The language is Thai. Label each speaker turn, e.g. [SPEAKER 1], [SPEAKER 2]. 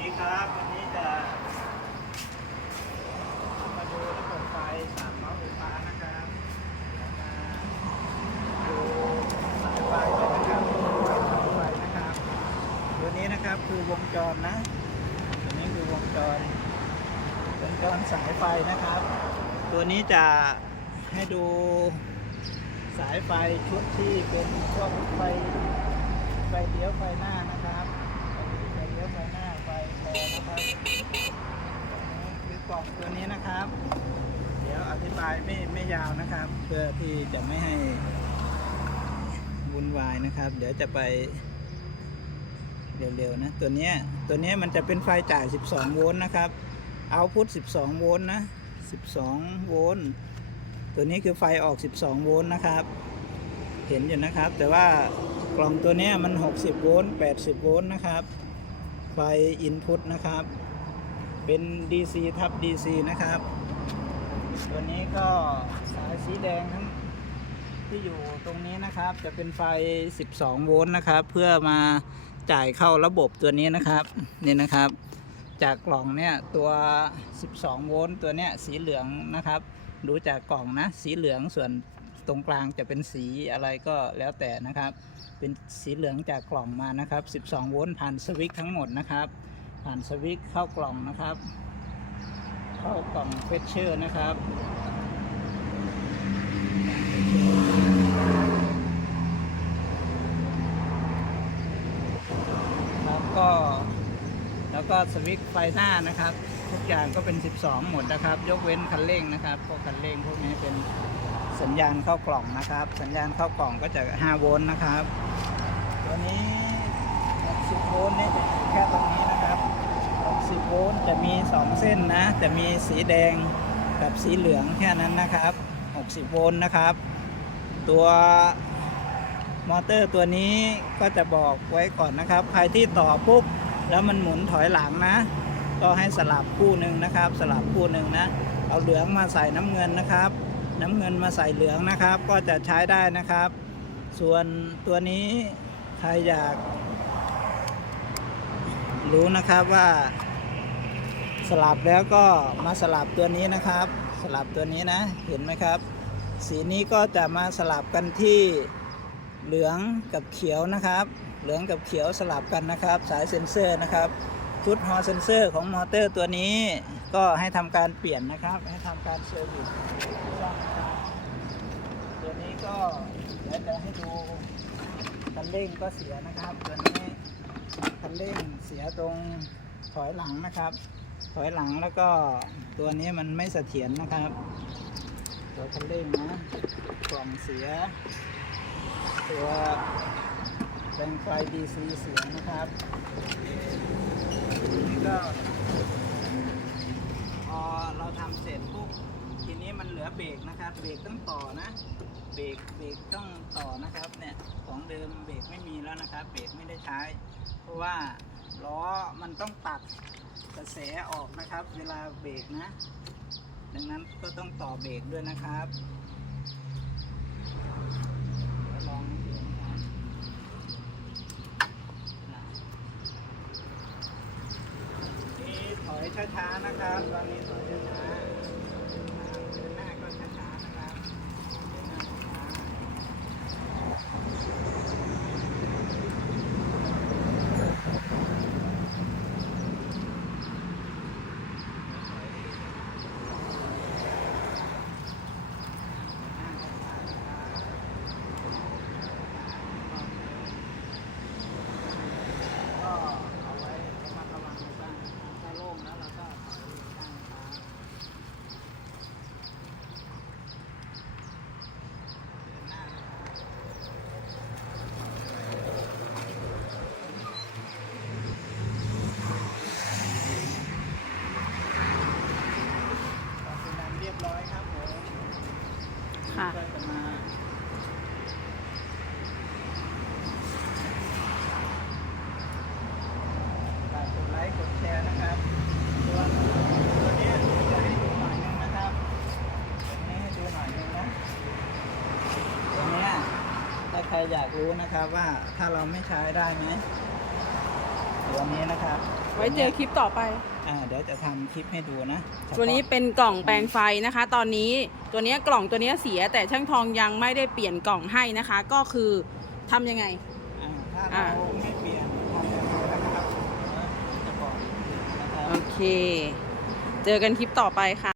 [SPEAKER 1] ดีครับวันนี้จะมาดูระบบไฟสามล้อไฟฟ้านะครับมาดูสายไฟกันนะครับสายไฟนะครับตัวนี้นะครับคือวงจรนะตัวนี้คือวงจรวงจรสายไฟนะครับ ตัวนี้จะให้ดูสายไฟชุดที่เป็นพวกไฟไฟเลี้ยวไฟหน้านะครับ ไฟเลี้ยวไฟหน้าไฟแลนะครับคือกล่อง ตัวนี้นะครับ เดี๋ยวอธิบายไม่ไม่ยาวนะครับ เพื่อที่จะไม่ให้วุ่นวายนะครับ เดี๋ยวจะไปเร็วๆนะตัวเนี้ยตัวเนี้ยมันจะเป็นไฟจ่าย 12 โวลต์นะครับเอาพุท12 โวลต์นะ 12 โวลต์ตัวนี้คือไฟออก 12 โวลต์นะครับ เห็นอยู่นะครับ แต่ว่ากล่องตัวนี้มัน 60 โวลต์80 โวลต์นะครับ ไฟอินพุตนะครับ เป็น DC ทับ DC นะครับ ตัวนี้ก็สายสีแดงทั้งที่อยู่ตรงนี้นะครับ จะเป็นไฟ 12 โวลต์นะครับ เพื่อมาจ่ายเข้าระบบตัวนี้นะครับนี่นะครับ จากกล่องเนี่ยตัว 12 โวลต์ตัวเนี้ยสีเหลืองนะครับดูจากกล่องนะสีเหลืองส่วนตรงกลางจะเป็นสีอะไรก็แล้วแต่นะครับ เป็นสีเหลืองจากกล่องมานะครับ 12 โวลต์ผ่านสวิตช์ทั้งหมดนะครับ ผ่านสวิตช์เข้ากล่องนะครับ เข้ากล่องเฟชเชอร์นะครับครับก็แล้วก็สวิตช์ไฟหน้านะครับ ทุกอย่างก็เป็น 12 หมดนะครับ ยกเว้นคันเร่งนะครับพวกคันเร่งพวกนี้เป็นสัญญาณเข้ากล่องนะครับ สัญญาณเข้ากล่องก็จะ 5 โวลต์นะครับ ตัวนี้ 60 โวลต์นี่จะอยู่แค่ตรงนี้นะครับ 60 โวลต์ จะมี 2 เส้นนะ จะมีสีแดงกับสีเหลืองแค่นั้นนะครับ 60 โวลต์นะครับ ตัวมอเตอร์ตัวนี้ก็จะบอกไว้ก่อนนะครับ ใครที่ต่อปุ๊บแล้วมันหมุนถอยหลังนะ ก็ให้สลับคู่หนึ่งนะครับ สลับคู่หนึ่งนะ เอาเหลืองมาใส่น้ำเงินนะครับ น้ำเงินมาใส่เหลืองนะครับ ก็จะใช้ได้นะครับ ส่วนตัวนี้ใครอยากรู้นะครับว่า สลับแล้วก็มาสลับตัวนี้นะครับ สลับตัวนี้นะเห็นไหมครับ สีนี้ก็จะมาสลับกันที่เหลืองกับเขียวนะครับ เหลืองกับเขียวสลับกันนะครับ สายเซ็นเซอร์นะครับชุดฮอเซนเซอร์ของมอเตอร์ตัวนี้ ก็ให้ทำการเปลี่ยนนะครับ ให้ทำการเซอร์วิสซ่อมนะครับตัวนี้ก็เดี๋ยวจะให้ดูคันเร่งก็เสียนะครับ ตัวนี้คันเร่งเสียตรงถอยหลังนะครับ ถอยหลังแล้วก็ตัวนี้มันไม่เสถียรนะครับ ตัวคันเร่งนะกล่องเสีย ตัวแรงไฟ DC เสียนะครับนี่ก็พอเราทำเสร็จปุ๊บทีนี้มันเหลือเบรกนะครับ เบรกต้องต่อนะ เบรกเบรกต้องต่อนะครับเนี่ยของเดิมเบรกไม่มีแล้วนะครับ เบรกไม่ได้ใช้ เพราะว่า ล้อมันต้องตัดกระแสออกนะครับ เวลาเบรกนะ ดังนั้นก็ต้องต่อเบรกด้วยนะครับเดี๋ยวลองดูนะครับนะนี่ถอยช้าๆนะครับ ตอนนี้ถอยช้าๆอ่าเดินหน้าก็ช้าๆนะครับเดินหน้าช้าๆ ก็เอาไว้ระมัดระวังในบ้างถ้าโล่งแล้วเราก็ถอยตั้งขาเดินหน้านะครับตอนเป็นนั้นเรียบร้อยครับผม
[SPEAKER 2] ค่ะ
[SPEAKER 1] ก็จะมา ฝากกดไลค์กดแชร์นะครับส่วนตัวเนี้ยจะให้ดูหน่อยนึงนะครับตัวนี้ให้ดูหน่อยนึงนะตัวเนี้ยถ้าใคร อยากรู้นะครับว่าถ้าเราไม่ใช้ได้ไหมตัวนี้นะครับ
[SPEAKER 2] ไว้เจอคลิปต่อไป
[SPEAKER 1] อ่าเดี๋ยวจะทำคลิปให้ดูนะเฉพาะ
[SPEAKER 2] ตัวนี้เป็นกล่องแปลงไฟนะคะ ตอนนี้ตัวเนี้ยกล่องตัวเนี้ยเสียแต่ช่างทองยังไม่ได้เปลี่ยนกล่องให้นะคะ ก็คือทำยังไง
[SPEAKER 1] อ่าถ้า
[SPEAKER 2] อ่า
[SPEAKER 1] เราไม่เปลี่ยนทำแบบนี้นะครับเออจะบอกนะครับ
[SPEAKER 2] โอเค เจอกันคลิปต่อไปค่ะ